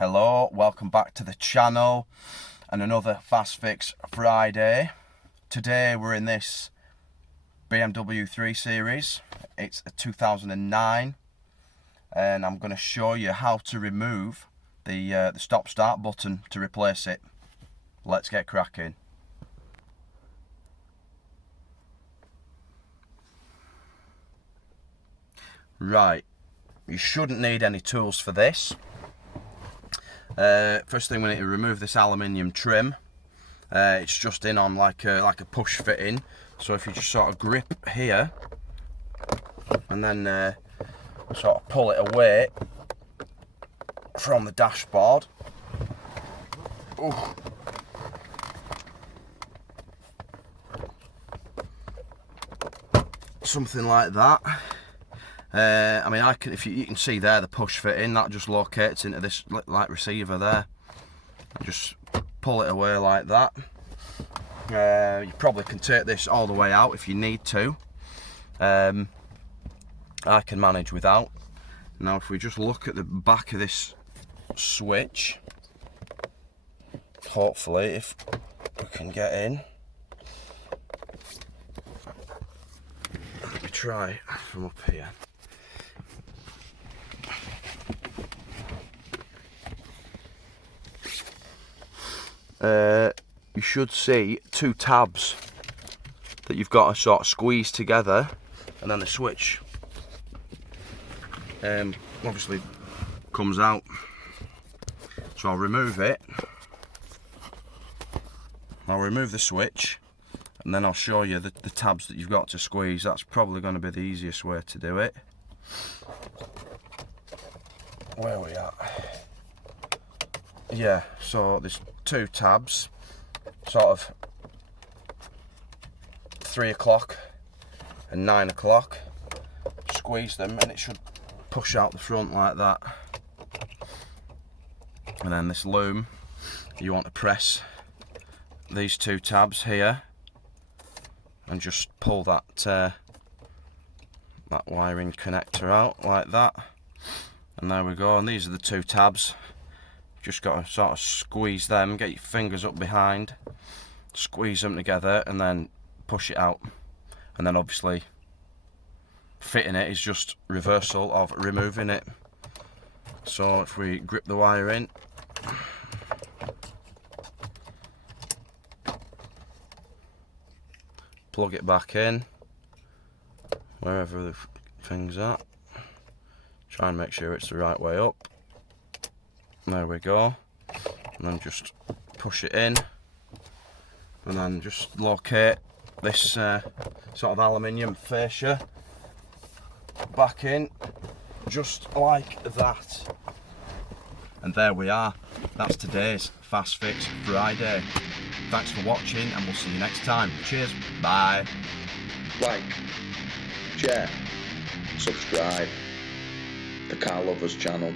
Hello, welcome back to the channel and another Fast Fix Friday. Today we're in this BMW 3 Series. It's a 2009 and I'm going to show you how to remove the stop start button to replace it. Let's get cracking. Right, you shouldn't need any tools for this. First thing, we need to remove this aluminium trim. It's just in on like a push fitting. So if you just sort of grip here and then sort of pull it away from the dashboard. Ooh. Something like that. I mean, if you can see there the push fitting, that just locates into this like receiver there. Just pull it away like that. You probably can take this all the way out if you need to. I can manage without. Now if we just look at the back of this switch, hopefully if we can get in. Let me try from up here. You should see two tabs that you've got to sort of squeeze together, and then the switch obviously comes out. So I'll remove it. I'll remove the switch and then I'll show you the tabs that you've got to squeeze. That's probably going to be the easiest way to do it. Where are we at? Yeah, so there's two tabs, sort of 3 o'clock and 9 o'clock. Squeeze them and it should push out the front like that. And then this loom, you want to press these two tabs here and just pull that that wiring connector out like that. And there we go, and these are the two tabs. Just got to sort of squeeze them, get your fingers up behind, squeeze them together and then push it out. And then obviously fitting it is just reversal of removing it. So if we grip the wire in, plug it back in, wherever the thing's at, try and make sure it's the right way up. There we go, and then just push it in and then just locate this sort of aluminium fascia back in just like that. And there we are, that's today's Fast Fix Friday. Thanks for watching and we'll see you next time. Cheers, bye. Like, share, subscribe, the Car Lovers channel.